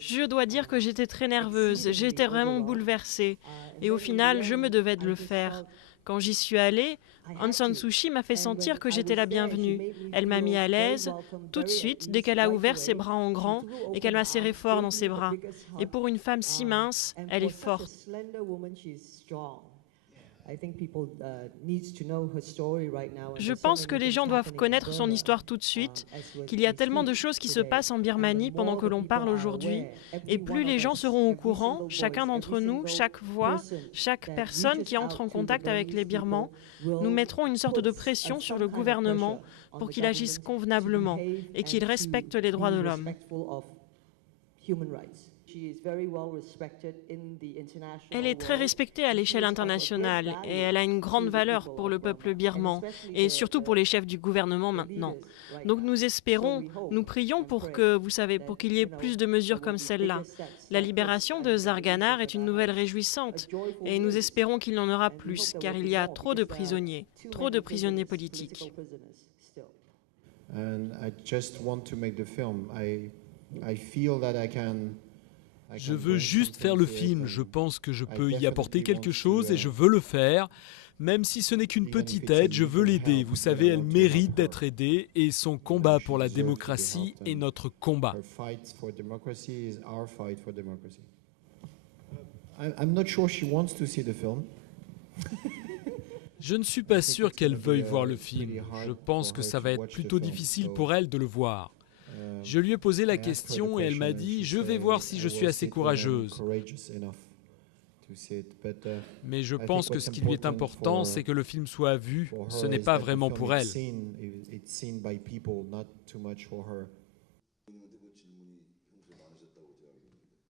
Je dois dire que j'étais très nerveuse, j'étais vraiment bouleversée. Et au final, je me devais de le faire. Quand j'y suis allée, Aung San Suu Kyi m'a fait sentir que j'étais la bienvenue. Elle m'a mis à l'aise tout de suite dès qu'elle a ouvert ses bras en grand et qu'elle m'a serré fort dans ses bras. Et pour une femme si mince, elle est forte. Je pense que les gens doivent connaître son histoire tout de suite, qu'il y a tellement de choses qui se passent en Birmanie pendant que l'on parle aujourd'hui, et plus les gens seront au courant, chacun d'entre nous, chaque voix, chaque personne qui entre en contact avec les Birmans, nous mettrons une sorte de pression sur le gouvernement pour qu'il agisse convenablement et qu'il respecte les droits de l'homme. Elle est très respectée à l'échelle internationale et elle a une grande valeur pour le peuple birman et surtout pour les chefs du gouvernement maintenant. Donc nous espérons, nous prions pour que, vous savez, pour qu'il y ait plus de mesures comme celle-là. La libération de Zarganar est une nouvelle réjouissante et nous espérons qu'il y en aura plus car il y a trop de prisonniers politiques. And I just want to make the film. I feel that Je veux juste faire le film, je pense que je peux y apporter quelque chose et je veux le faire. Même si ce n'est qu'une petite aide, je veux l'aider. Vous savez, elle mérite d'être aidée et son combat pour la démocratie est notre combat. I'm not sure she wants to see the film. Je ne suis pas sûr qu'elle veuille voir le film. Je pense que ça va être plutôt difficile pour elle de le voir. Je lui ai posé la question et elle m'a dit « Je vais voir si je suis assez courageuse ». Mais je pense que ce qui lui est important, c'est que le film soit vu. Ce n'est pas vraiment pour elle.